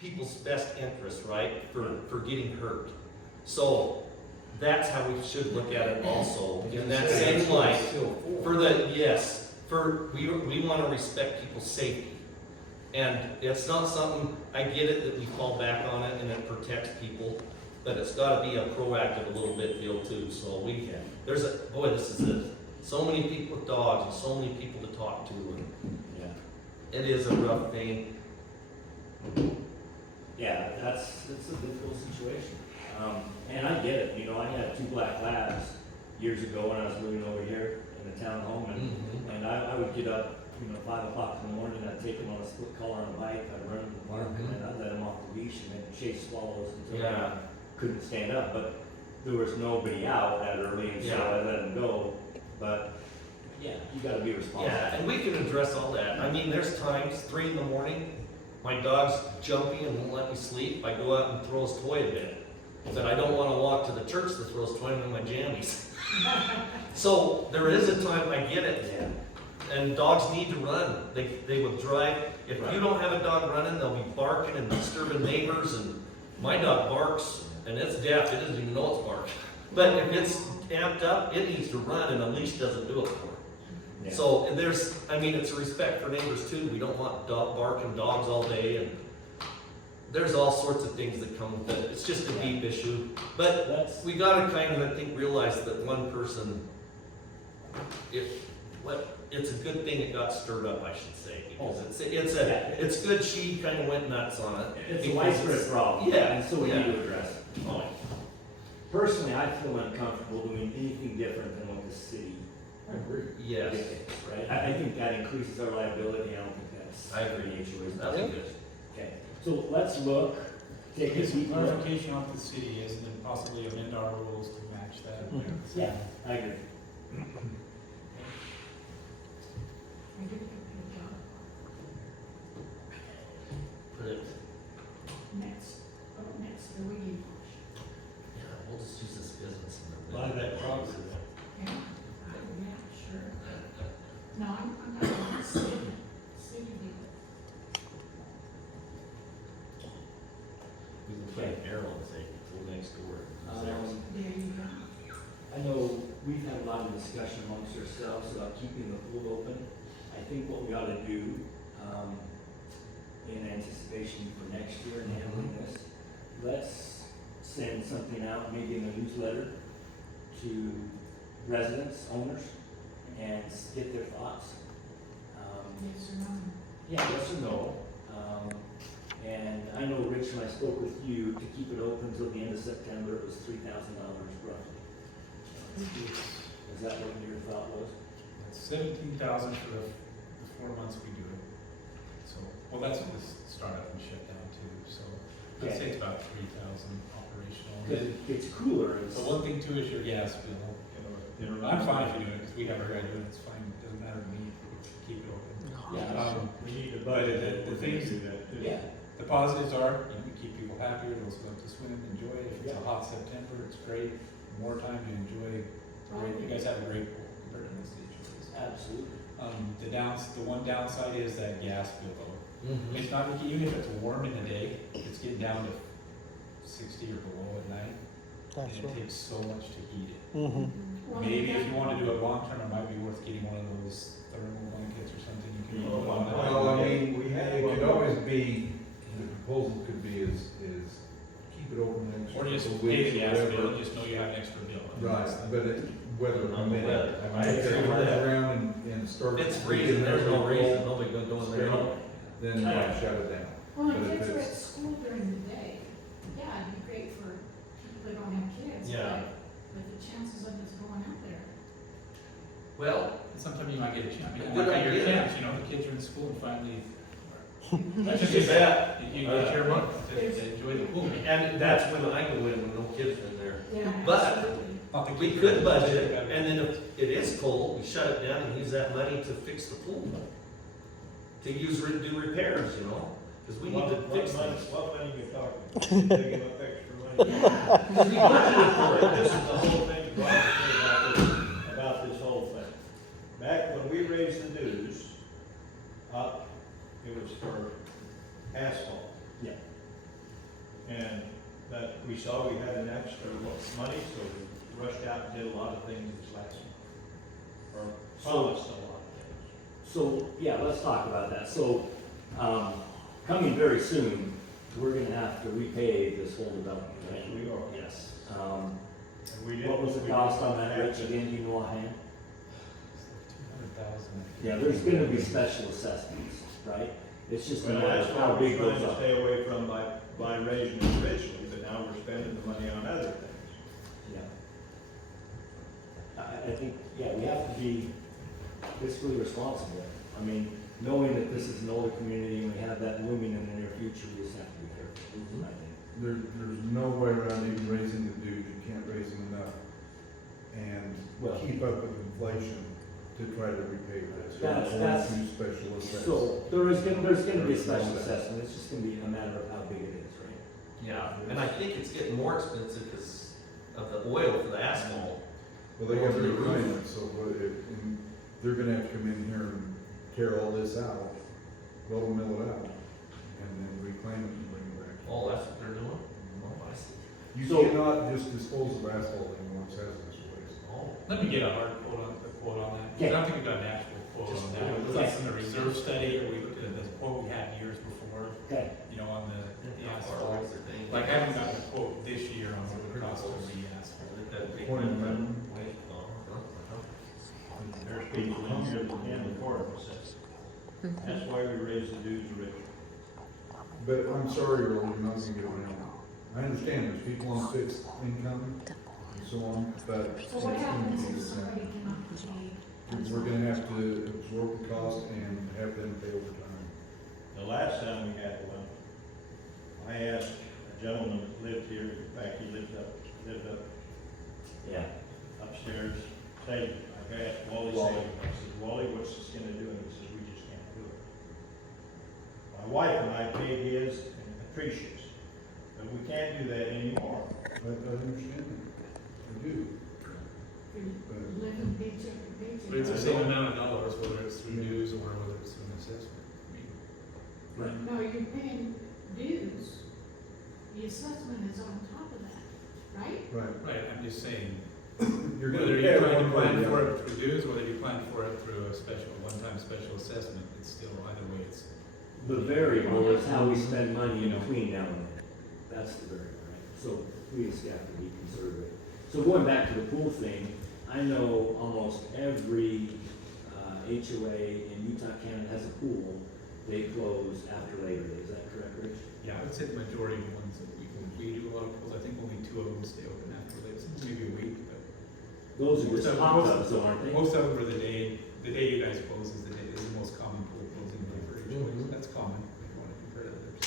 people's best interest, right, for getting hurt. So that's how we should look at it also, in that same light. We want to respect people's safety. And it's not something, I get it that we fall back on it and it protects people, but it's got to be a proactive a little bit deal too. So this is it. So many people with dogs and so many people to talk to. And it is a rough thing. Yeah, it's a difficult situation. And I get it, you know, I had 2 black labs years ago when I was living over here in the townhome, and I would get up, you know, 5 o'clock in the morning, I'd take them on a split collar on a bike, I'd run to the park, and then I'd let them off the leash and then chase swallows until they couldn't stand up. But there was nobody out that early, and so I let them go. But yeah, you gotta be responsible. Yeah, and we can address all that. I mean, there's times, 3 in the morning, my dog's jumpy and won't let me sleep. I go out and throw his toy a bit. But I don't want to walk to the church to throw his toy in my jammies. So there is a time, I get it. Yeah. And dogs need to run. They will drive. If you don't have a dog running, they'll be barking and disturbing neighbors. And my dog barks, and it's deaf. It doesn't even know it's barking. But if it's amped up, it needs to run, and a leash doesn't do it for it. Yeah. So it's a respect for neighbors too. We don't want barking dogs all day, and there's all sorts of things that come with it. It's just a deep issue. But we got to kind of, I think, realize that one person, it's a good thing it got stirred up, I should say, because it's good she kind of went nuts on it. It's a widespread problem. Yeah. And so we need to address it. Oh. Personally, I feel uncomfortable doing anything different than what the city Yes. dictates, right? I think that increases our liability. I don't think that's. I agree. That's good. Okay. So let's look. Take Get this some clarification off the city and then possibly amend our rules to match that. Yeah, I agree. Put it. Next, the weed. Yeah, we'll just use this business. Buy that property. Yeah, sure. No, I'm not city deal. We can play an arrow and say, go next door. There you go. I know we've had a lot of discussion amongst ourselves about keeping the pool open. I think what we ought to do, in anticipation for next year and handling this, let's send something out, maybe in a newsletter, to residents, owners, and get their thoughts. Yes or no? Yeah, yes or no. And I know, Rich, when I spoke with you, to keep it open until the end of September, it was $3,000 roughly. Is that what your thought was? It's $17,000 for the 4 months we do it. So, well, that's what this startup and shut down too. So I'd say it's about 3,000 operational. Because it's cooler. So one thing too is your gas bill. I'm fine if you do it because we have our guy doing it. It's fine. It doesn't matter to me. Keep it open. Yeah. We need to But budget the things, do that too. Yeah. the positives are, you keep people happier. They'll go to swim, enjoy it. If it's a hot September, it's great. More time to enjoy. You guys have a great pool compared to most agencies. Absolutely. The one downside is that gas bill though. It's not, even if it's warm in the day, it's getting down to 60 or below at night. And it takes so much to heat it. Maybe if you want to do it long term, it might be worth getting one of those thermal blankets or something you can put on that. Well, I mean, it could always be, the proposal could be is keep it open an Or extra just couple pay weeks, the gas whatever. bill, just know you have an extra bill. Right, but whether, I mean, I if agree they with run that. around and start. If it's freezing, there's no reason, nobody gonna go in there. Then shut it down. Well, But and if kids are it's- at school during the day. Yeah, it'd be great for people that don't have kids. Yeah. But the chances of it's going out there. Well, And sometimes you might get a chance. I mean, Good like your idea. kids, the kids are in school and finally. that's just that. You get your month to enjoy the pool. And that's when I go in, when no kids are in there. Yeah, But absolutely. we could budget, and then if it is cold, we shut it down and use that money to fix the pool. To do repairs, because we need to fix things. What money you talking? Taking up extra money? We budgeted for it. This is the whole thing about this whole thing. Back when we raised the dues up, it was for asphalt. Yeah. And that, we saw we had an extra money, so we rushed out and did a lot of things this last month. Or promised a lot of things. So, yeah, let's talk about that. So, coming very soon, we're gonna have to repay this whole development, right? Yes, we are. Yes. And we didn't- What was the we cost didn't on that, have Rich, to- again, do you know offhand? 200,000. Yeah, there's gonna be special assessments, right? It's just a Well, matter that's of what how we're big trying goes to up. stay away from by raising it originally, but now we're spending the money on other things. Yeah. I think, yeah, we have to be fiscally responsible. I mean, knowing that this is an older community and we have that looming in the near future, we just have to be careful, I think. There's no way around even raising the dues, you can't raise them enough. And Well- keep up with inflation to try to repay this. That's- Or do special assessments. So, there's gonna be a special assessment, it's just gonna be a matter of how big it is, right? Yeah, and I think it's getting more expensive because of the oil for the asphalt. Well, they got to reclaim it, so and they're gonna have to come in here and tear all this out, well, mill it out, and then reclaim it and bring it back. Oh, that's what they're doing? Oh, I see. You So- cannot just dispose of asphalt anymore, it's hazardous waste. Oh. Let me get a hard quote on that. Okay. I don't think we got an actual quote on that. It was like from the reserve study, or we looked at the quote we had years before, Okay, you know, on the How far asphalt. away is the thing? Like, I haven't gotten a quote this year on what it would cost to re-asphalt. Point of amendment. There's people in here that can afford it. That's why we raised the dues originally. But I'm sorry, Earl, you're not gonna get around it. I understand there's people on fixed income and so on, but it's So what gonna happens be if the same. somebody cannot pay? We're gonna have to absorb the cost and have them pay overtime. The last time we had one, I asked a gentleman that lived here, in fact, he lived up yeah. upstairs, say, I asked Wally Sagan, I said, Wally, what's this gonna do? And he says, we just can't do it. My wife and I paid his and Patricia's, but we can't do that anymore. I understand that, I do. But Living paycheck to paycheck. But it's the same amount of dollars, whether it's through dues or whether it's through an assessment. I mean, Right. No, you're paying dues. The assessment is on top of that, right? Right, Right, I'm just saying, you're gonna whether pay you're trying to one way or plan the for other. it through dues, whether you plan for it through a special, one-time special assessment, it's still, either way, it's. The variable is how we spend money in between now and then. That's the variable, right? So we just have to be conservative. So going back to the pool thing, I know almost every HOA in Utah, Canada has a pool. They close after Labor Day. Is that correct, Rich? Yeah, I would say the majority of the ones that we do a lot of pools, I think only 2 of them stay open after Labor, maybe a week, but. Those are Most just of- hot most- tubs, though, aren't they? Most of them are the day you guys close is the most common pool closing day for HOAs. Mhm. That's common, if you want to compare to others.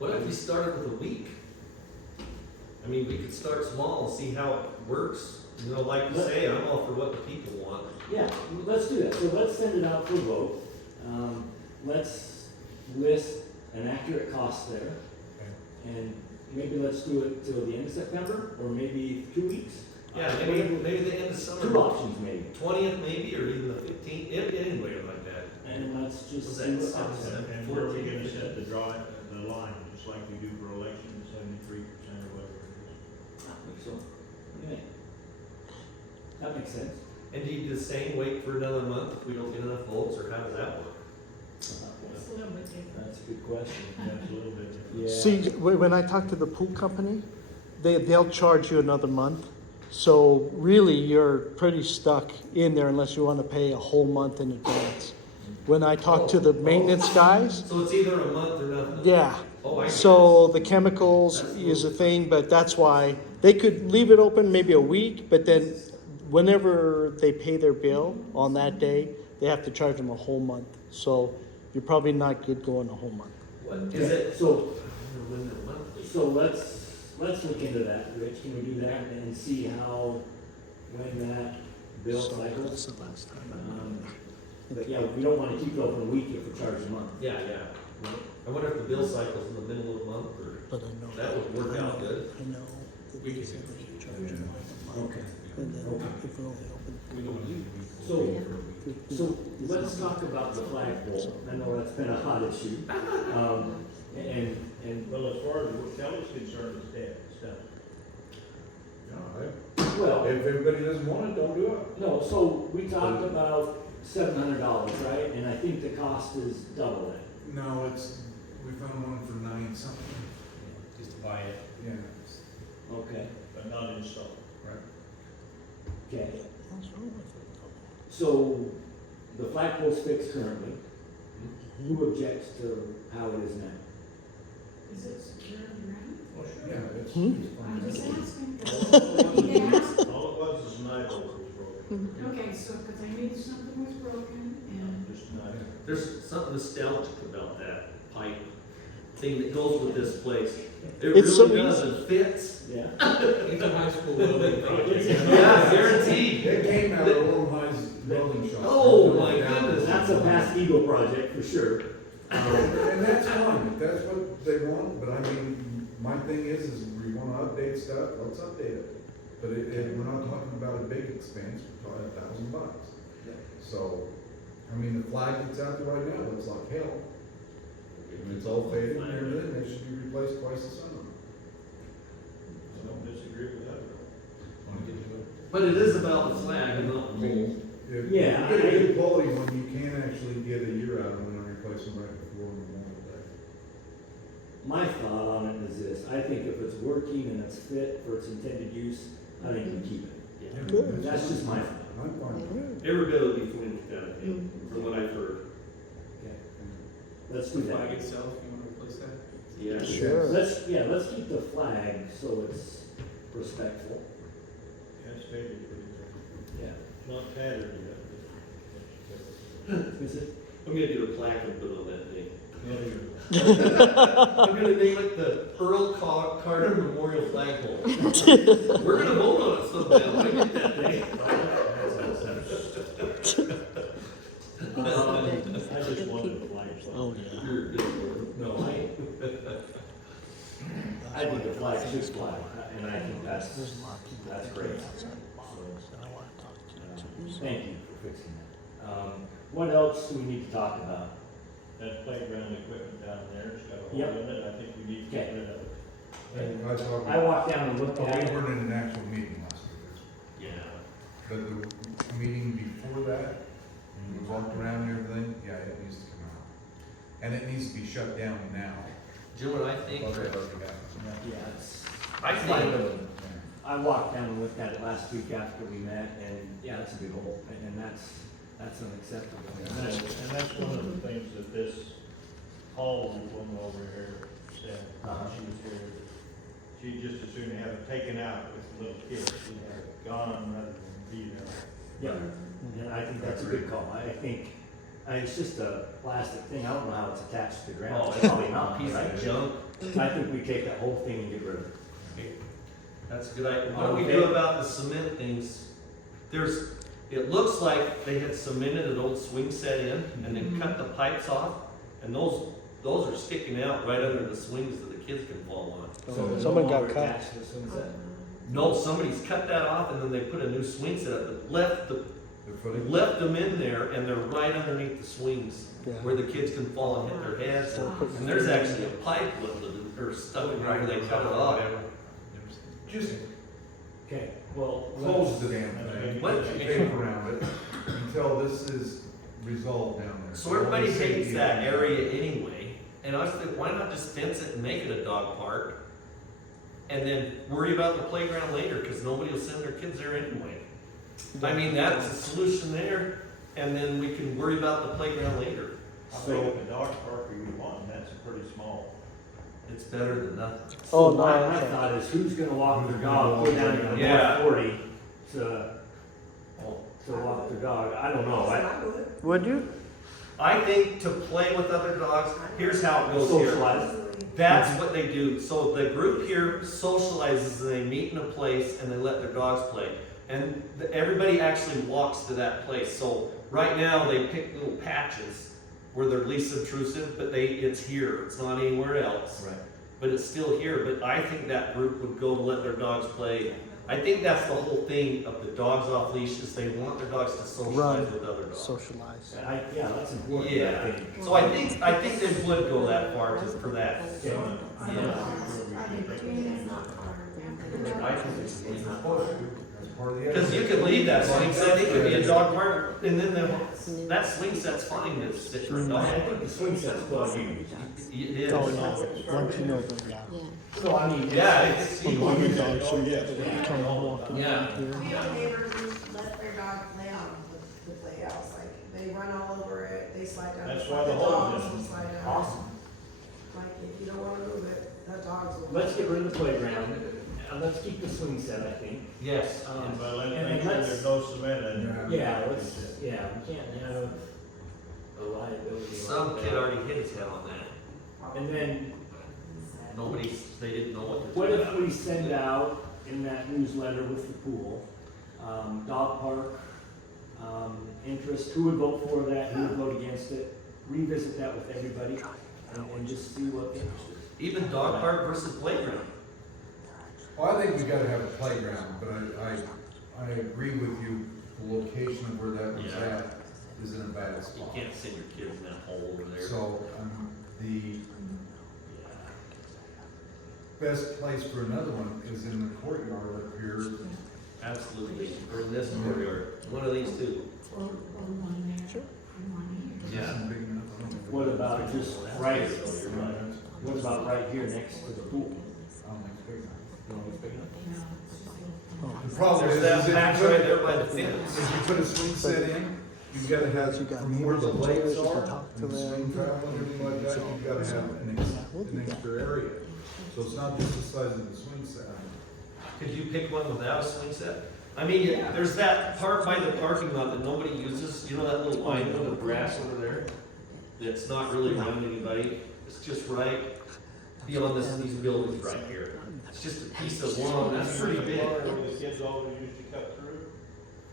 What if we started with a week? I mean, we could start small and see how it works. You know, like you say, I'm all for what the people want. Yeah, let's do that. So let's send it out for a vote. Let's list an accurate cost there. And maybe let's do it till the end of September, or maybe 2 weeks. Yeah, maybe the end of summer. 2 options maybe. 20th maybe, or even the 15th, anywhere like that. And let's just Was see that what seven, happens. seven? And where are we gonna set the line, just like we do for elections, 73% or whatever it is? I think so. Okay. That makes sense. And do you do the same, wait for another month if we don't get enough votes, or how does that work? It's a little bit different. That's a good question. That's a little bit different. Yeah. See, when I talk to the pool company, they'll charge you another month. So really, you're pretty stuck in there unless you want to pay a whole month in advance. When I talk to the maintenance guys, So it's either a month or nothing? yeah. Oh, I see. So the chemicals is a thing, but that's why they could leave it open maybe a week, but then whenever they pay their bill on that day, they have to charge them a whole month. So you're probably not good going a whole month. What is it? So, When the monthly? so let's look into that, Rich. Can we do that and see how, when that bill So cycles? that's the last time. But yeah, we don't want to keep it open a week if we charge a month. Yeah, yeah. I wonder if the bill cycle's in the middle of the month, or But I know. that would work out good. I know. that We they could said do they it. charge them like a month. Okay. And then Okay. if we're only open. We don't want to leave it. So- So let's talk about the flagpole. I know that's been a hot issue. And Well, as far far as what Kelly's concerned, it's dead, it's done. Yeah, Well, if everybody doesn't want it, don't do it. no, so we talked about $700, right? And I think the cost is double that. No, we found one for 9 something. Just to buy it. Yeah, Okay. But not installed. right. Okay. So the flagpole's fixed currently. Who objects to how it is now? Is it secure underground? Well, sure. Yeah, it's I'm just fine. asking. Need to ask. All it was is an eyeball that was broken, Okay, so, because I knew something was broken and, just an eyeball. There's something nostalgic about that pipe thing that goes with this place. It It's so really does, it fits. Yeah. It's a high school building project. Yeah, guaranteed. It came out of Old High's building shop. Oh, my goodness. That's a past Eagle project for sure. And that's fine, if that's what they want, but I mean, my thing is we wanna update stuff, let's update it. But we're not talking about a big expense, we're talking $1,000. So, I mean, the flag that's out there right now looks like hell. And it's all faded and everything, they should be replaced twice a summer. I don't disagree with that. Wanna get to it? But it is about the flag and not I the mean, pole. if Yeah, you get a I- good quality one, you can actually get a year out of them and replace them right before Memorial Day. My thought on it is this, I think if it's working and it's fit for its intended use, I think we keep it. Good. That's just my thought. I'm fine with that. Every bit will be fully done, from what I've heard. Okay. Let's The do flag that. itself, you wanna replace that? Yeah. Sure. Let's keep the flag so it's respectful. Yeah, it's faded pretty good. Yeah. Not tattered yet, Is it? I'm gonna get a plaque and put on that thing. but. I'm gonna name it the Earl Carter Memorial Flagpole. We're gonna vote on it someday, when I get that thing. I just wanted to flag. Oh, yeah. You're a good one. No, I think the flag should fly, and I think that's great. Thank you for fixing that. What else do we need to talk about? That playground equipment down there, it's got a hole Yep. in it, I think we need to get rid of it. And I talked, I walked down and looked at we it. weren't in an actual meeting last week, yeah. but the meeting before that, we walked around and everything, yeah, it needs to come out. And it needs to be shut down now. Do you know what I think? Otherwise it already happened. Yeah, it's. I think, I walked down and looked at it last week after we met, and yeah, that's a big hole, and that's unacceptable. And that's one of the things that this Hall woman over here said, when she was here. She'd just as soon have it taken out with little kids, she'd have it gone rather than be there. Yeah, and I think that's a good call. I think, it's just a plastic thing. I don't know how it's attached to the ground. oh, It's it's probably a not, piece right? of junk. I think we take that whole thing and get rid of it. That's a good idea. What do we do about the cement things? It looks like they had cemented an old swing set in and then cut the pipes off, and those are sticking out right under the swings that the kids can fall on. So it's Someone no got longer cut. attached to the swing set. No, somebody's cut that off and then they put a new swing set up, but The footing. left them in there and they're right underneath the swings Yeah. where the kids can fall and hit their heads. And there's actually a pipe with or stuck in there where they cut it off. Just Okay, well, close the damn thing. What? Tape around it until this is resolved down there. So everybody hates that area anyway, and I was thinking, why not just fence it and make it a dog park? And then worry about the playground later, because nobody will send their kids there anyway. I mean, that's the solution there, and then we can worry about the playground later. I think the dog park we want, and that's a pretty small. It's better than nothing. Oh, so no, my okay. thought is who's gonna walk their dog, go down to Yeah. 40 to walk their dog? I don't know. Would you? I think to play with other dogs, here's how it goes here. Socialize. That's what they do. So the group here socializes and they meet in a place and they let their dogs play. And everybody actually walks to that place. So right now they pick little patches where they're least obtrusive, but it's here. It's not anywhere else. Right. But it's still here. But I think that group would go let their dogs play. I think that's the whole thing of the dogs off leashes. They want their dogs to socialize Run. with other dogs. Socialize. Yeah, that's important. Yeah. I think. So I think they would go that far for that. Okay. Yeah. It's not hard. I think it's legal. That's part of the. Because you could leave that swing set, it could be a dog park, and then that swing set's fine to sit for a I dog. think the swing set's well used. It is. Oh, yeah, once you know them, yeah. So I mean. Yeah, it's, Well, my new dog, so yeah, they come walking Yeah. out here. We have neighbors who let their dog play on the playhouse, like, they run all over it, they slide down. That's the why the dogs hole is will slide down. Awesome. Like, if you don't wanna move it, the dogs will. Let's get rid of the playground, and let's keep the swing set, I think. yes. But let's And make sure let's- there's no cement in there. Yeah, we can't have a liability. Some like kid that. already hit his head on that. And then, They didn't know what to what do if about we it. send out in that newsletter with the pool, dog park, interest, who would vote for that, who would vote against it? Revisit that with everybody, and just see what the interest is. Even dog park versus playground. Well, I think we gotta have a playground, but I agree with you, the location of where that was Yeah. at is in a bad You spot. can't send your kids in that hole over there. So, the best place for another one is in the courtyard up here. Absolutely. Or in this courtyard, one of these two. Or one there, and one here. Yeah. Isn't big enough, I don't know. What about just right, what about right here next to the pool? I don't think it's big enough. You know, it's big enough. No, it's just a little. The problem There's is, that if you patch put- right there by the fence. if you put a swing set in, you've gotta have, You got from where the neighbors legs upstairs, you can are, talk to and the them. swing travel and everything like that, you've gotta have an extra area. So it's not just the size of the swing set. Could you pick one without a swing set? I mean, there's that part by the parking lot that nobody uses, you know that little line of grass over there? That's not really around anybody, it's just right beyond these buildings right here. It's just a piece of lawn, that's pretty big. Where the kids always used to cut through.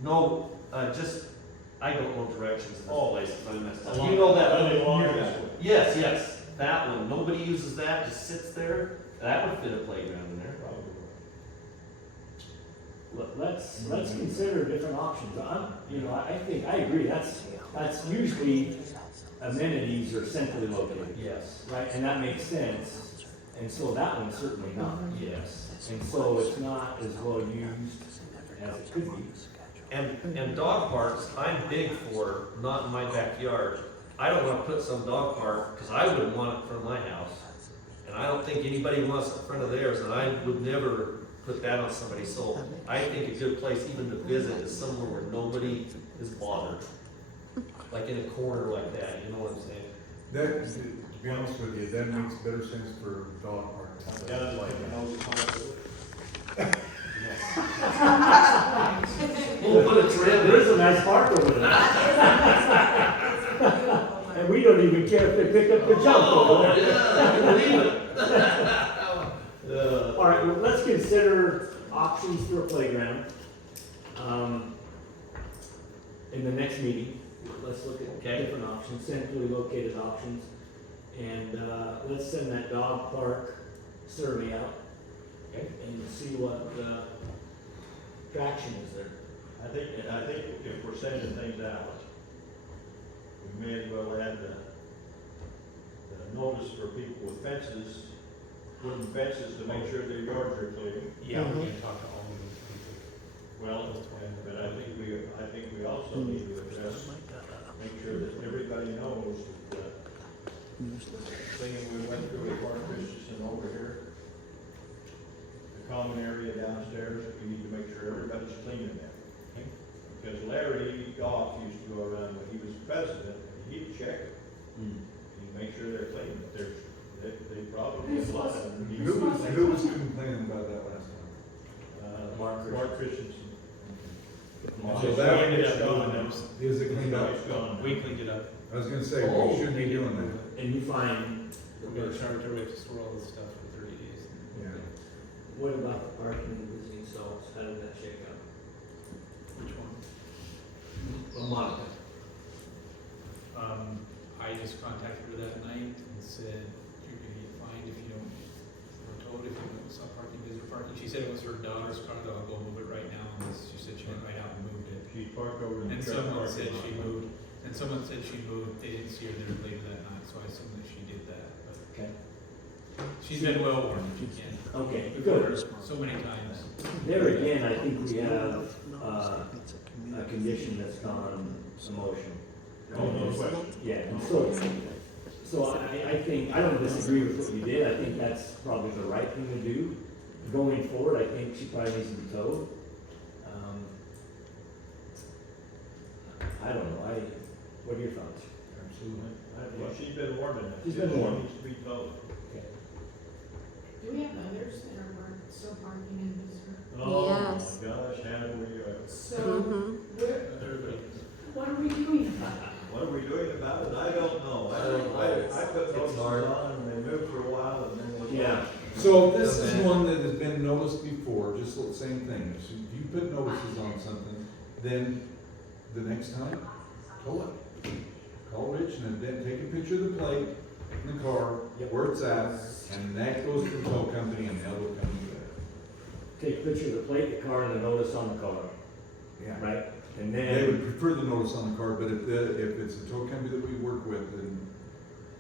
No, I don't know directions in this Oh. place, if I messed up. Along- You know that Really little long near this that. way. Yes, that one, nobody uses that, just sits there, that would fit a playground in there. Let's consider different options. I think, I agree, that's usually amenities are centrally located. Yes. Right, and that makes sense, and so that one's certainly not. Yes. And so it's not as well used as it could be. And dog parks, I'm big for, not in my backyard. I don't wanna put some dog park, cause I wouldn't want it in front of my house. And I don't think anybody wants it in front of theirs, and I would never put that on somebody, so I think a good place even to visit is somewhere where nobody is bothered. Like in a corner like that, you know what I'm saying? That, to be honest with you, that makes better sense for dog parks. Yeah, that's like an old concept. We'll put a trim. There's a nice park over there. And we don't even care if they pick up the junk over Oh, there. yeah, I can believe it. All right, well, let's consider options for a playground. In the next meeting, let's look at Okay. different options, centrally located options. And, let's send that dog park survey out. Okay. And see what, traction is there. I think if we're sending things out, we may as well add the notice for people with fences, wooden fences to make sure their yards are clear. Yeah, we can talk to all of those people. Well, but I think we also need to address, make sure that everybody knows that thing we went through with Mark Christensen over here, the common area downstairs, we need to make sure everybody's cleaning that. Because Larry Goff used to go around when he was president, and he'd check it, he'd make sure they're clean, but they probably did a lot of them. Who was complaining about that last time? Mark Christensen. So that ended up doing them. Is it cleaned up? It's gone. We cleaned it up. I was gonna say, Oh. we shouldn't be doing that. And you find, We got a charter, we have to store all this stuff for 30 days. Yeah. what about the parking and visiting stalls? How did that shake out? Which one? Well, Monica. I just contacted her that night and said, you're gonna get fined if you don't, or told if you don't stop parking, visitor parking. She said it was her daughter's car, though, I'll go move it right now, and she said she went right out and moved it. She parked over in the And truck someone parking said lot. she moved, they didn't see her there later that night, so I assume that she did that, but. Okay. She's been well warned, if you can. Okay, We've good. heard her so many times. There again, I think we have, a condition that's gone emotion. Oh, no question. Yeah, and so I think, I don't disagree with what you did, I think that's probably the right thing to do. Going forward, I think she probably needs to be towed. I don't know, what are your thoughts? Absolutely. Well, she's been warned enough. She's been warned. She needs to be told. Do we have others that are still parking in visitor? Oh, Yes. my gosh, how do we, So, Mhm. what are we doing about it? what are we doing about it? I don't know. I put notices on and they moved for a while and then they. Yeah. So this is one that has been noticed before, just the same thing. If you put notices on something, then the next time, tow it. Call Rich and then take a picture of the plate in the car, where it's at, and that goes to the tow company and they'll come and get it. Take a picture of the plate, the car, and the notice on the car, Yeah. right? And They then, would prefer the notice on the car, but if it's a tow company that we work with, then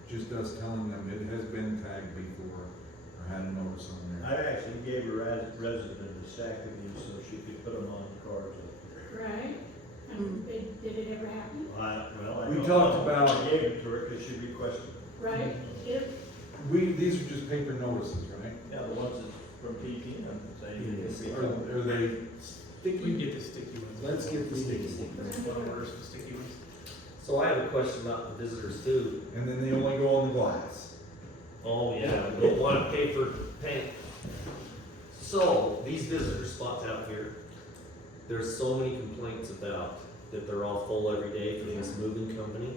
just us telling them it has been tagged before or had a notice on I there. actually gave a resident a stack of these so she could put them on cars. Right? And did it ever happen? Well, I We don't talked know. about- I gave it to her because she requested it. Right? If, These are just paper notices, right? Yeah, the ones that's from PT, I'm saying. Yes. Are they We can sticky? get the sticky ones. Let's get the sticky. Wanna order some sticky ones? So I have a question about the visitors too. And then they only go on the glass. Oh, yeah, we don't wanna pay for paint. So, these visitor spots out here, there's so many complaints about that they're all full every day from this moving company.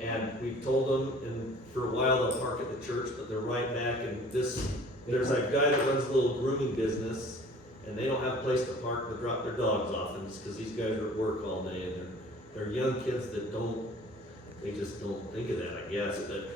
And we've told them, and for a while they'll park at the church, but they're right back in this, there's a guy that runs a little grooming business, and they don't have a place to park to drop their dogs off, and it's cause these guys are at work all day, and they're young kids that they just don't think of that, I guess, but.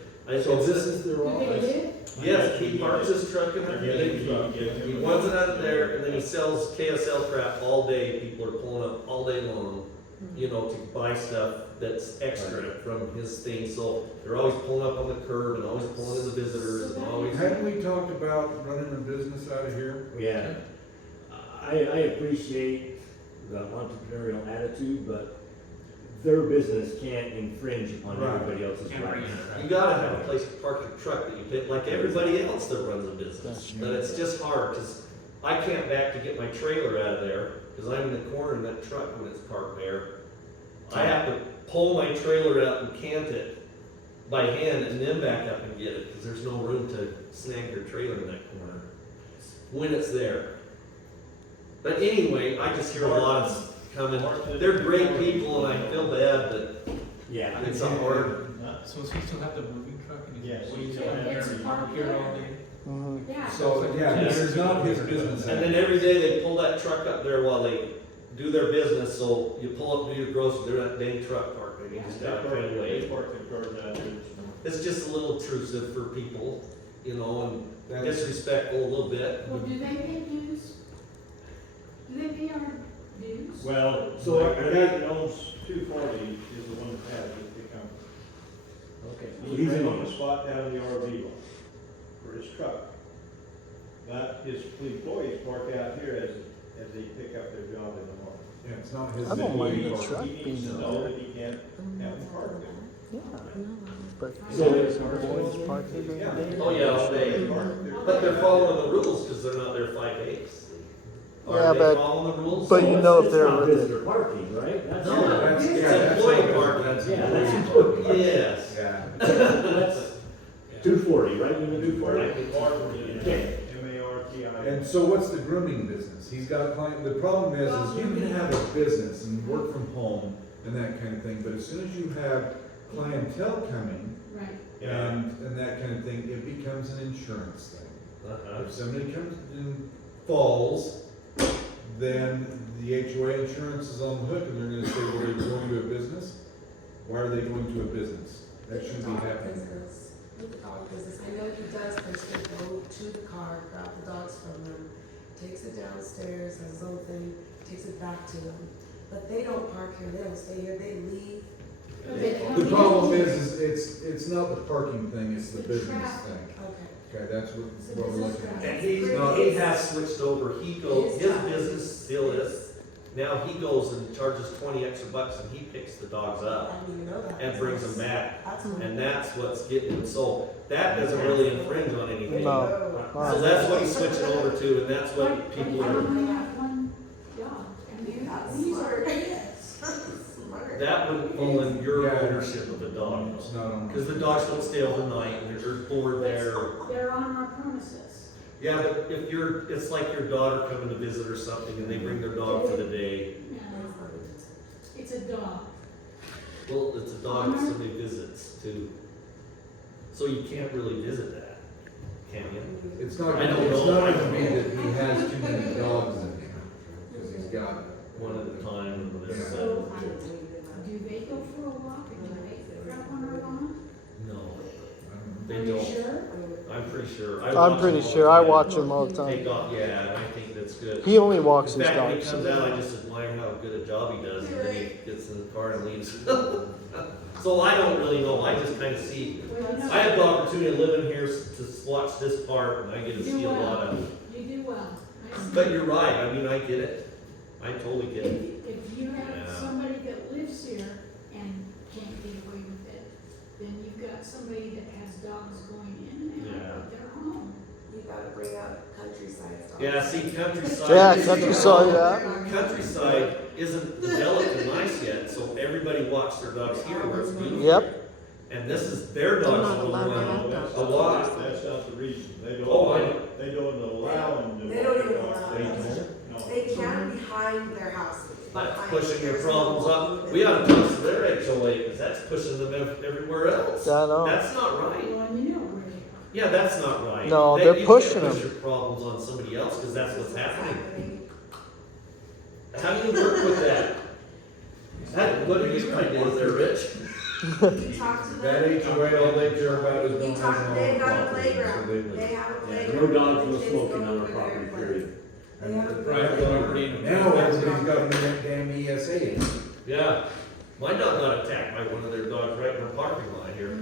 So this is their do they office? live? Yes, he parks his truck in there, he wants it out there, and then he sells KSL crap all day, people are pulling up all day long, you know, to buy stuff that's extra from his thing, so they're always pulling up on the curb and always pulling in the visitors and always. Hadn't we talked about running a business out of here? yeah, I appreciate the entrepreneurial attitude, but their business can't infringe upon Right. everybody else's Can't bring rights. it. You gotta have a place to park your truck that you pay, like everybody else that runs a business, but it's just hard, cause I can't back to get my trailer out of there, cause I'm in the corner in that truck when it's parked there. I have to pull my trailer out and cant it by hand and then back up and get it, cause there's no room to snag your trailer in that corner, when it's there. But anyway, I just hear a lot of coming, they're great people and I feel bad, but Yeah. it's a hard. So does he still have the moving truck and Yes. he's Yeah, it's parked here there. all day? Mhm. Yeah. So, yeah, this is not his business. And then every day they pull that truck up there while they do their business, so you pull up to do your groceries, they're in that dang truck parked there, you just gotta kind of They wait. park their cars out there. It's just a little intrusive for people, you know, and disrespectful a little bit. Well, do they pay dues? Do they pay our dues? Well, So so are the they- guy that owns 240 is the one that has it, the company. Okay. He's renting a spot down in the RV lot for his truck. But his employees park out here as they pick up their job in the morning. Yeah, it's not his. I don't mind the business. truck He needs being to there. know that he can't have them parked there. Yeah, but So- boys parking every day. Oh, yeah, all day. But they're following the rules, cause they're not there 5 days. Yeah, Are they but- following the rules? but you know if It's they're not with it. visitor parking, right? That's No, That's- it's yeah, that's employee all. parking. Yeah, that's employee parking. Yes. Yeah. That's 240, right? You mean 240? Okay. M-A-R-T-I. And so what's the grooming business? He's got a client, the problem is you can have a business and work from home and that kind of thing, but as soon as you have clientele coming Right. and that kind of thing, it becomes an insurance thing. Uh-huh. If somebody comes and falls, then the HOA insurance is on the hook and they're gonna say, well, they're going to a business? Why are they going to a business? That shouldn't be happening. Business, with the dog business, I know he does basically go to the car, grab the dogs from them, takes it downstairs, has his own thing, takes it back to them. But they don't park here, they don't stay here, they leave. The problem is it's not the parking thing, it's the business thing. Okay. Okay, that's what we're looking at. And he has switched over, his business still is. Now he goes and charges 20 extra bucks and he picks the dogs I up didn't even know that. and brings them back. That's And that's what's getting him sold. That doesn't really infringe on anything. No. So that's what he's switching over to, and that's what people I are, only have one dog, and these are kids. Smart. that would fall in your Yeah. ownership of the dog. It's not on. Because the dogs don't stay overnight and they're bored there. They're on our premises. Yeah, but if it's like your daughter coming to visit or something and they bring their dog for the day. Yeah. It's a dog. Well, it's a dog that somebody visits too. So you can't really visit that, can you? It's not, I don't it's know. not gonna be that he has too many dogs in there, because he's got. One at a time and this. So, do they go for a walk and do they figure out when they're gone? No, Are they you don't. sure? I'm pretty sure. I'm pretty sure. I watch him all the Take time. off, yeah, and I think that's good. He only walks In his fact, when he dogs. comes out, I just admire how good a job he does, and then he gets in the car and leaves. So I don't really know, I just kind of see, Well, you know, I have the opportunity to live in here to watch this part, and I get to You see a will. lot of. You do well. I see. But you're right, I mean, I get it, I totally get it. If you have Yeah. somebody that lives here and can't get away with it, then you've got somebody that has dogs going in and out of their home. You gotta bring out countryside stuff. Yeah, see, countryside. Yeah, countryside, yeah. Countryside isn't developed and nice yet, so everybody walks their dogs here where it's beautiful. Yep. And this is their dogs not are the allowed to one, have That's a not- lot. That's not the reason. They Oh, I know. don't, they don't allow them to. They don't even walk allow their that. dogs. No. They can behind their houses. That's behind- pushing your there's no problems wall up. that We they- ought to talk to their HOA, because that's pushing them everywhere else. I know. That's not right. Well, you know where they Yeah, that's not right. No, That- they're you pushing can't push them. your problems on somebody else, because that's what's happening. happening. How do you work with that? What are your ideas there, Rich? You talk to them. That HOA, all they care about is You don't talk, have they've no got a property, so playground, they they have a Yeah, playground. no dogs, no The kids smoking go on our over there property, and play. period. They have a Private playground. property, now everybody's got a damn ESA. Yeah. My dog got attacked by one of their dogs right in our parking lot here,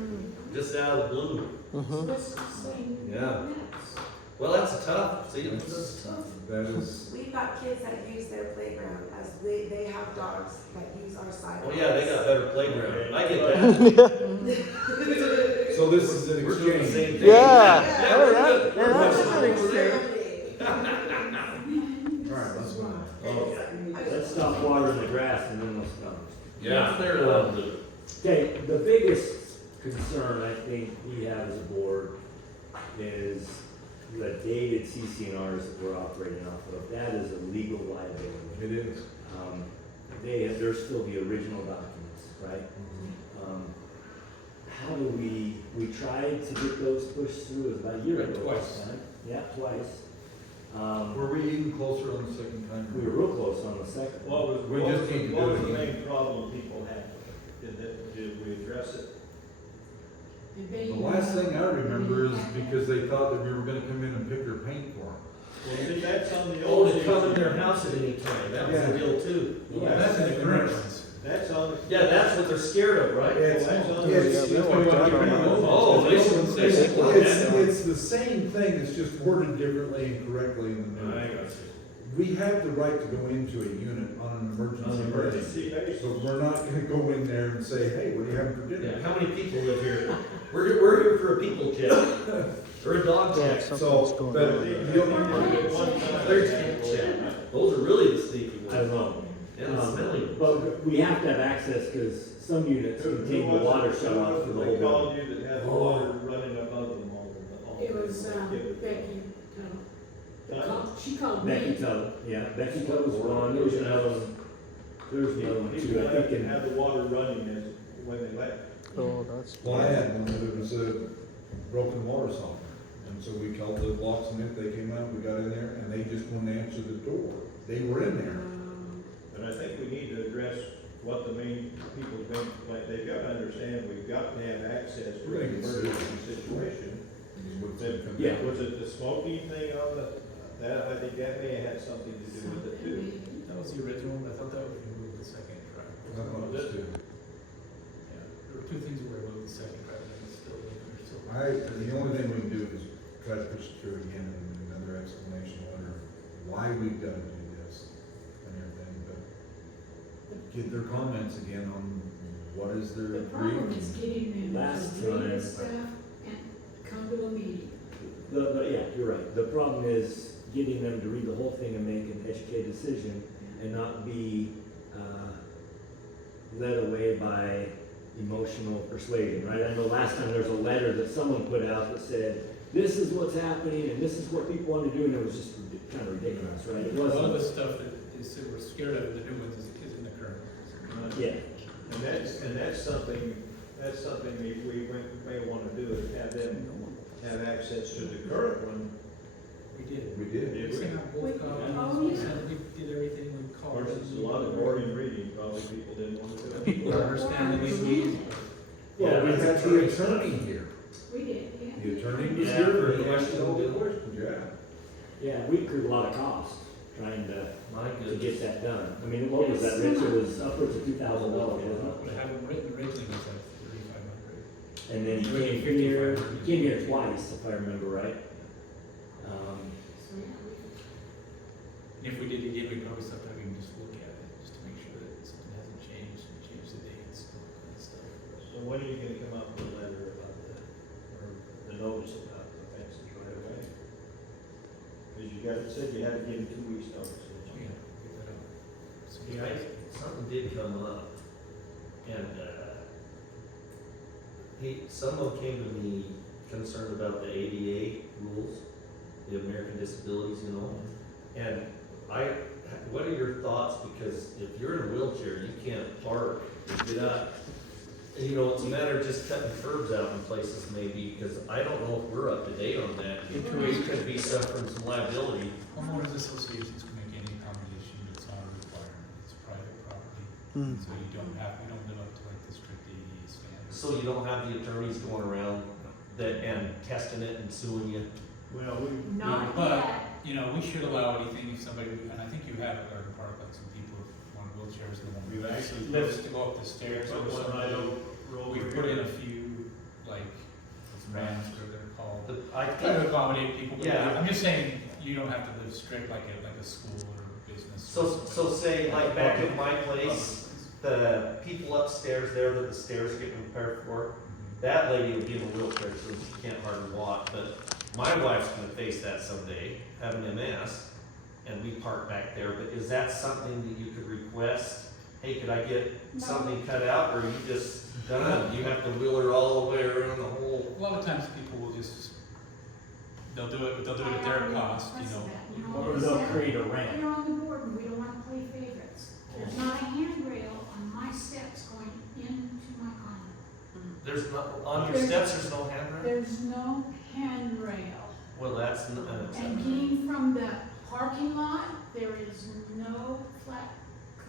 just out of the blue. Mhm. What's the same Yeah. nets? Well, that's tough. See, that's tough. That is, We've got kids that use their playground as they have dogs that use our sidewalks. Oh, yeah, they got better playground. I get that. so this is an We're doing the exchange. same thing. Yeah. Yeah, Oh, we're yeah. good. Yeah, We're that's pushing a good over there. Alright, let's move on. Okay. Let's stop watering the grass and then let's come. Yeah, they're allowed to. Okay, the biggest concern I think we have as a board is the dated CCNRs that we're operating off of. That is a legal liability. It is. They're still the original documents, right? How do we tried to get those pushed through, it was about a year ago. Twice. Right? Yeah, twice. Were we even closer on the second time? We were real close on the second. What was, We what just was, need to what do was it the again. main problem people had? Did we address it? Did they The even- last thing I remember is because they thought that we were gonna come in and pick their paint for them. Well, see, that's on the Oh, old. to come in their house at any time. That was the deal too. Yeah, That's in the current ones. That's on. Yeah, that's what they're scared of, right? It's, Well, that's on it's, Yeah, they want that on our- Oh, they shouldn't say it's, that. it's the same thing, it's just worded differently and correctly in the new. I got you. We have the right to go into a unit on an emergency basis. Emergency basis. So we're not gonna go in there and say, hey, what are you having for Yeah, dinner? how many people live here? We're here for a people check, or a dog Yeah, check. something's So, going but on. There's people check. Those are really the sneaky I don't ones. know. Yeah, the smelly ones. But we have to have access because some units contain the water shut off for the whole They building. called you that had the water running above them all. It was, Becky, she called Becky me. Tuttle, yeah, Becky Tuttle was one, there was another one, there was another one People too, I have think to in, have the water running as, when they left. Oh, that's. Well, I had one that it was a broken water softener. And so we called the locksmith, they came out, we got in there, and they just wouldn't answer the door. They were in there. And I think we need to address what the main, people's main, like, they've got to understand, we've got to have access to an emergency situation. is what's gonna come Yeah. down. Was it the smoking thing on that, I think that may have had something to do with it too. That was the original one, I thought that was removed the second try. I thought it was too. Yeah, there were two things that were removed the second try, and then it's still in there, so. The only thing we can do is try to push it through again in another explanation letter, why we've got to do this and everything, but get their comments again on what is their The problem grief. is getting them Last to read time- the stuff and come to a meeting. Yeah, you're right. The problem is getting them to read the whole thing and make an educated decision and not be, led away by emotional persuasion, right? I know last time there was a letter that someone put out that said, this is what's happening and this is what people want to do, and it was just kind of ridiculous, right? It A lot of the wasn't, stuff that is, that we're scared of, the new ones is in the current. yeah. And that's something we may wanna do, is have them have access to the current one. We did. We did. Did We we? sent out both Wait, copies, oh, we yeah. sent- we did everything, we Of called. course, it's a lot of boring reading, probably people didn't wanna do it. People understand that we need. Yeah, We had the attorney here. We did, yeah. The attorney was Yeah, here, for and he asked questions, all the yeah. questions, yeah. Yeah, we incurred a lot of cost trying to My get goodness. that done. I mean, what was that, Rich? It was upwards of $2,000, wasn't To have them written originally was like 3,500. it? And then you came here twice, if I remember right. So, yeah, And if we did it again, we'd probably sometime we can just look at it, just to make sure that something hasn't changed, and change the dates and all that stuff. So when are you gonna come up with a letter about that, or the notice about the fences right away? Cause you said you had to give 2 weeks notice. didn't you? Yeah, get that out. So, Yeah, something did come up, and, someone came to me concerned about the ADA rules, the American Disabilities, you know, and what are your thoughts, because if you're in a wheelchair, you can't park, get up. And, you know, it's a matter of just cutting curbs out in places maybe, because I don't know if we're up to date on that. You could be suffering some liability. Homeowners associations can make any accommodation, it's not a requirement, it's private property. Hmm. So we don't live up to like the strict ADA standards. So you don't have the attorneys going around and testing it and suing you? Well, Not But, yet. you know, we should allow anything if somebody, and I think you have at Garden Park, like some people on wheelchairs, and We've actually lift to go up the stairs or put one right something. over We've here. put in a few, like, what's ramps, or they're called. But I Try to think, accommodate people, but Yeah. I'm just saying, you don't have to live strict like a school or business. so say like back at my place, the people upstairs there that the stairs are getting repaired for, that lady will be in a wheelchair, so she can't hardly walk, but my wife's gonna face that someday, having MS, and we park back there, but is that something that you could request? Hey, could I get No. something cut out, or are you just done, you have to wheel her all the way around the whole? A lot of times people will just, they'll do it, but they'll do it at I their already cost, you requested know. that, you know, Or what they'll I said? create a ramp. You're on the board and we don't wanna play favorites. There's not a handrail on my steps going into my condo. There's not, on your steps, there's no handrail? There's no handrail. Well, that's And unacceptable. getting from the parking lot, there is no flat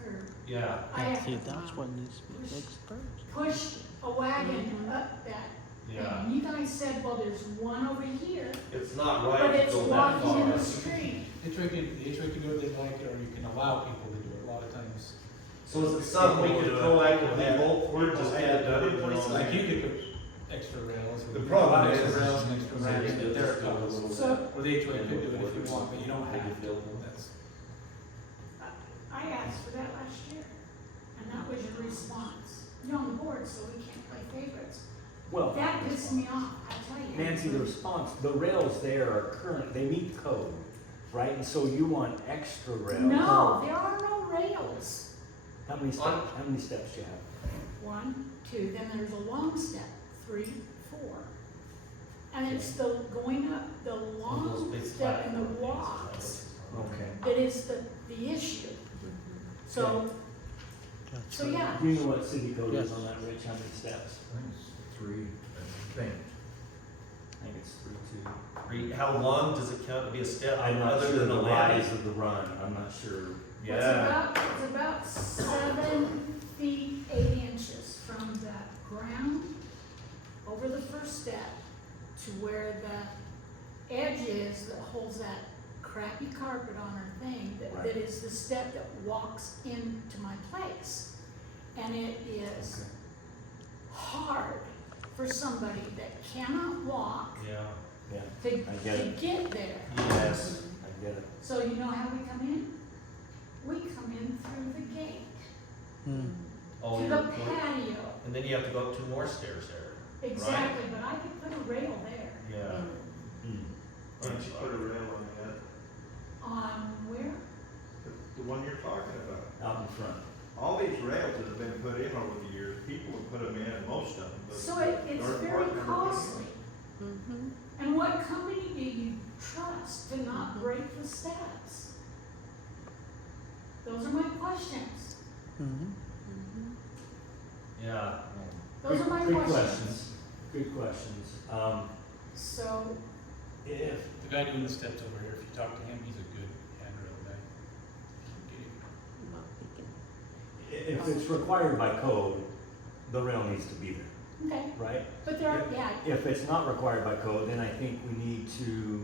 curb. Yeah, I have See, to that's what needs to be fixed first. push a wagon up that yeah, thing. You guys said, well, there's one over here, it's not but right to it's go that walking in far. the street. The HOA can do it, they like it, or you can allow people to do it, a lot of times. So is it something we could proactively vote for, just get it done in places? Like you could put extra rails. or The you could problem put is- Extra rails and extra So ramps you at just their do a cost. little So- Or the HOA could do it if you want, but you don't have to, that's. I asked for that last year, and that was your response. You're on the board, so we can't play favorites. Well, That pissed me off, I tell you. Nancy, the response, the rails there are current, they meet code, right? And so you want extra rails. No, there are no rails. How many steps do you have? 1, 2, then there's a long step, 3, 4. And it's the going up, the Those long big step and the platform walks things. Okay. that is the issue. So, so yeah, Do you know what city code is Yes. on that, Rich? How many steps? I think it's 3, I think. I think it's 3, 2. How long does it count to be a step, I'm not other sure than the the rise landing? of the run, I'm not sure. it's about 7 feet, 8 inches from the ground over the first step to where the edge is that holds that crappy carpet on her thing, that Right. is the step that walks into my place. And it is Okay. hard for somebody that cannot walk Yeah, Yeah, to, I get to it. get there. Yes. I get it. So you know how we come in? We come in through the gate, Oh, to you're- the patio. and then you have to go up 2 more stairs there. Exactly, but I could put a rail there. Yeah. Why don't you put a rail on that, On where? the one you're talking about? Out in front. All these rails that have been put in over the years, people have put them in, most of them. but So it's North very Park never put 'em in. costly. And what company do you trust to not break the steps? Those are my questions. Yeah. Those are my Good questions. questions. Good questions. So, If, The guy doing the steps over here, if you talk to him, he's a good handrail guy. Get him. if it's required by code, the rail needs to be there, okay, right? but there are, yeah, If it's not required by code, then I think we need to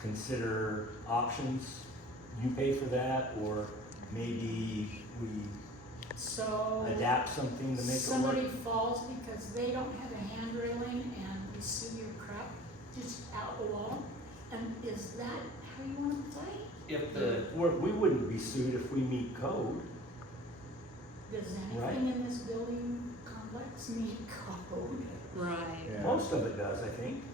consider options. You pay for that, or maybe we so. adapt something to make it Somebody work. falls because they don't have a hand railing and we sue your crap just out the wall? And is that how you wanna play? If the, We wouldn't be sued if we meet code. Does Right. anything in this building complex meet code? Right. Most of it does, I think.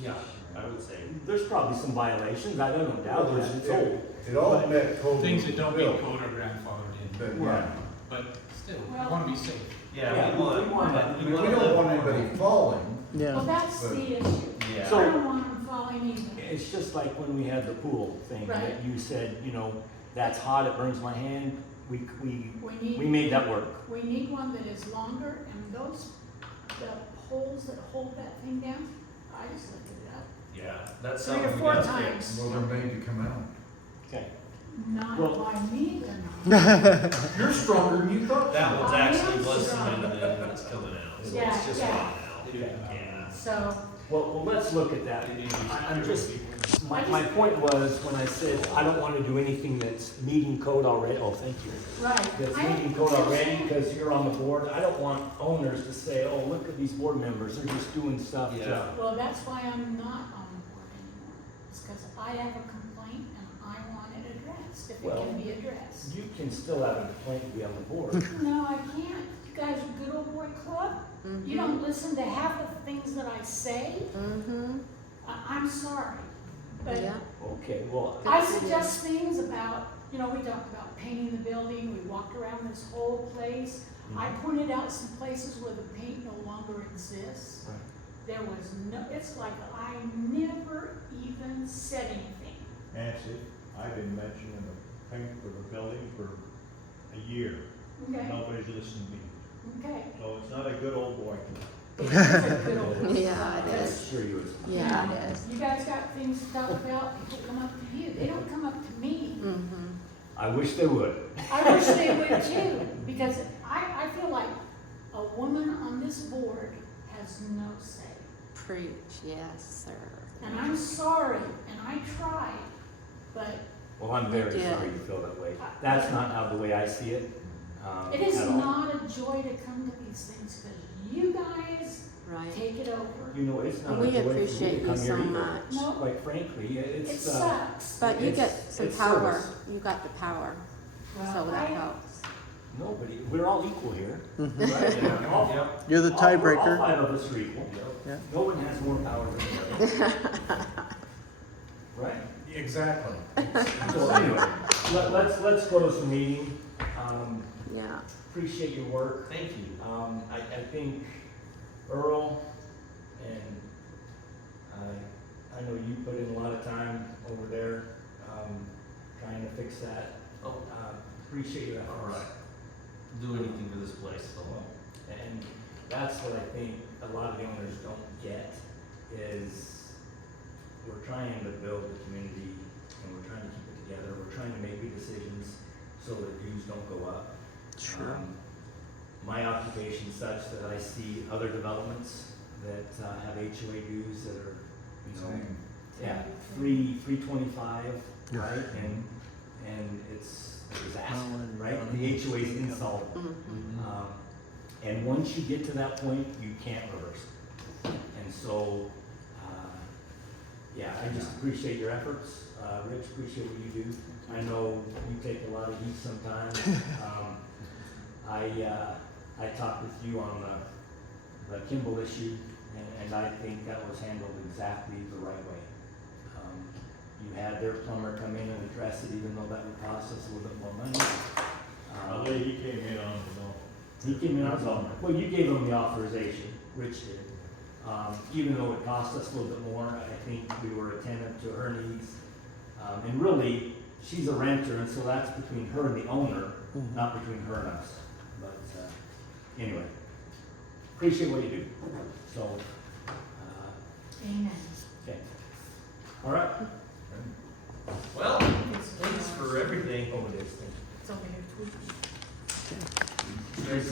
yeah, I would say. There's probably some violations, I don't doubt that, it's old. It all met code. Things that don't meet built, code are grandfathered in, but, Right. yeah. but still, we Well- wanna be safe. Yeah, we want, I we mean, want we to don't want live. anybody falling. Well, Yeah. that's the issue. Yeah. I So- don't want them falling either. It's just like when we had the pool thing, that Right. you said, you know, that's hot, it burns my hand, we We made that work. We need one that is longer and those, the poles that hold that thing down, I just lifted it up. Yeah, that's 3 or something we 4 gotta times. fix. Well, they're made to come out. Okay. Not Well- by me, they're not. You're stronger than you thought. That one's I am actually was strong. submitted in and it's coming out, so Yeah, it's just yeah. fine now. Yeah. So, Well, let's look at that. They need to be I'm just, secure. my point was, when I said, I don't wanna do anything that's meeting code already, oh, thank you. right. That's I- meeting code already, because you're on the board, I don't want owners to say, oh, look at these board members, they're just doing stuff to. Yeah. Well, that's why I'm not on the board anymore. It's because I have a complaint and I want it addressed, if it Well- can be addressed. You can still have a complaint to be on the board. No, I can't. You guys are good old boy club. You don't listen to half of the things that I say. I'm sorry. But Yeah. Okay, well, I suggest things about, we talked about painting the building, we walked around this whole place. I pointed out some places where the paint no longer exists. Right. There was no, it's like I never even said anything. Nancy, I've been mentioning the paint for the building for a year. Okay, Nobody's listening to me. okay. So it's not a good old boy. It is a good old Yeah, it I'm is. sure you would. Yeah, it is. You guys got things to talk about, people come up to you, they don't come up to me. I wish they would. I wish they would too, because I feel like a woman on this board has no say. Preach, yes, sir. And I'm sorry, and I tried, but Well, I'm very Yeah. sorry you feel that way. That's not how the way I see it. it is at all. not a joy to come to these things, because you guys Right. take it over. You know, it's not a We joy for me appreciate to you come so here either. much. No. Quite frankly, It it's, sucks. But you It's- get some it's power. service. You got the power, Well, so that I- helps. nobody, we're all equal here. Mhm. Right? All- Yep. You're the All tiebreaker. 5 of us are equal. Yeah. No one has more power than the other. Right? Exactly. So anyway, let's close the meeting. Yeah. Appreciate your work. Thank you. I think Earl and I know you put in a lot of time over there, trying to fix that. Oh, Appreciate your all efforts. right. Do anything for this place, so. And that's what I think a lot of the owners don't get, is we're trying to build the community and we're trying to keep it together. We're trying to make good decisions so that dues don't go up. Sure. My occupation's such that I see other developments that have HOA dues that are, Same. yeah, 325, Yeah. right? And it's a disaster, Oh, and right? down. The HOA is insolvent. And once you get to that point, you can't reverse it. And so, yeah, I just appreciate your efforts. Rich, appreciate what you do. I know you take a lot of heat sometimes. I talked with you on the Kimball issue, and I think that was handled exactly the right way. You had their plumber come in and address it, even though that would cost us a little bit more money. I believe he came in on his own. He came in on his own. Well, you gave him the authorization, Rich did. Even though it cost us a little bit more, I think we were attentive to her needs. And really, she's a renter, and so that's between her and the owner, not between her and us. But anyway, appreciate what you do. So, Amen. okay. All right. Well, thanks for everything. Oh, it is. Thank you. It's over here, too. There's